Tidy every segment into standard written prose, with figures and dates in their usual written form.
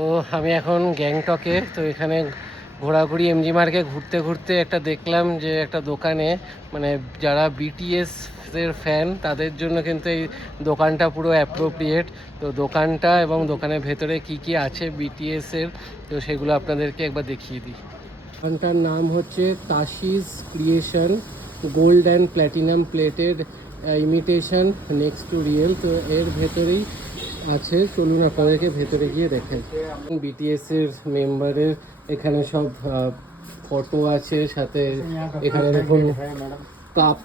তো আমি এখন গ্যাংটকে, তো এখানে ঘোরাঘুরি এমজি মার্কে ঘুরতে ঘুরতে একটা দেখলাম যে একটা দোকানে মানে যারা বিটিএস এর ফ্যান তাদের জন্য কিন্তু এই দোকানটা পুরো অ্যাপ্রোপ্রিয়েট। তো দোকানটা এবং দোকানের ভেতরে কি কি আছে বিটিএস এর, তো সেগুলো আপনাদেরকে একবার দেখিয়ে দিই। দোকানটার নাম হচ্ছে তাশিজ creation, gold and platinum plated imitation next to real. তো এর ভেতরেই আছে, চলুন আপনাদেরকে ভেতরে গিয়ে দেখেন। বিটিএস এর মেম্বারের এখানে সব ফটো আছে, সাথে এখানে দেখুন কাপ,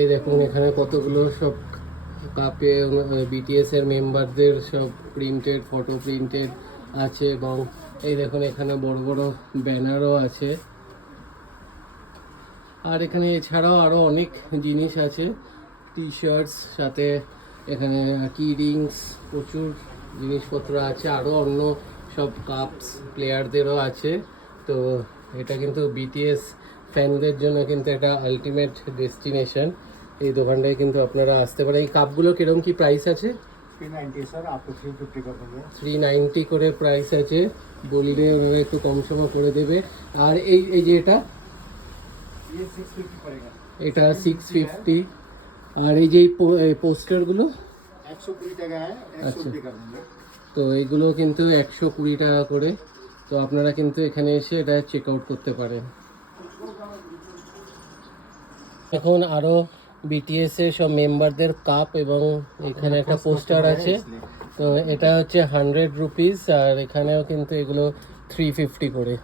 এই দেখুন এখানে কতগুলো সব কাপে বিটিএস এর মেম্বারদের সব প্রিন্টেড ফটো প্রিন্টেড আছে, এবং এই দেখুন এখানে বড় বড় ব্যানারও আছে। আর এখানে এছাড়াও আরও অনেক জিনিস আছে, টি শার্টস, সাথে এখানে কি রিংস, প্রচুর জিনিসপত্র আছে, আরও অন্য সব কাপস প্লেয়ারদেরও আছে। তো এটা কিন্তু বিটিএস ফ্যানদের জন্য কিন্তু একটা আলটিমেট ডেস্টিনেশন। এই দোকানটায় কিন্তু আপনারা আসতে পারেন। এই কাপগুলো কিরকম কি প্রাইস আছে? 390 सर, आपको 350 कर देंगे। 390 করে প্রাইস আছে, বললে ওরা একটু কম সম করে দেবে। আর এই যে এটা ये 650 पड़ेगा। এটা 650। আর এই যে পোস্টারগুলো 120 টাকা है, 120 कर देंगे। তো এইগুলো কিন্তু 120 টাকা করে। তো আপনারা কিন্তু এখানে এসে এটা চেক আউট করতে পারেন। এখন আরও বিটিএস এর সব মেম্বারদের কাপ, এবং এখানে একটা পোস্টার আছে। তো এটা হচ্ছে 100 রুপিস, আর এখানেও কিন্তু এগুলো 350 করে।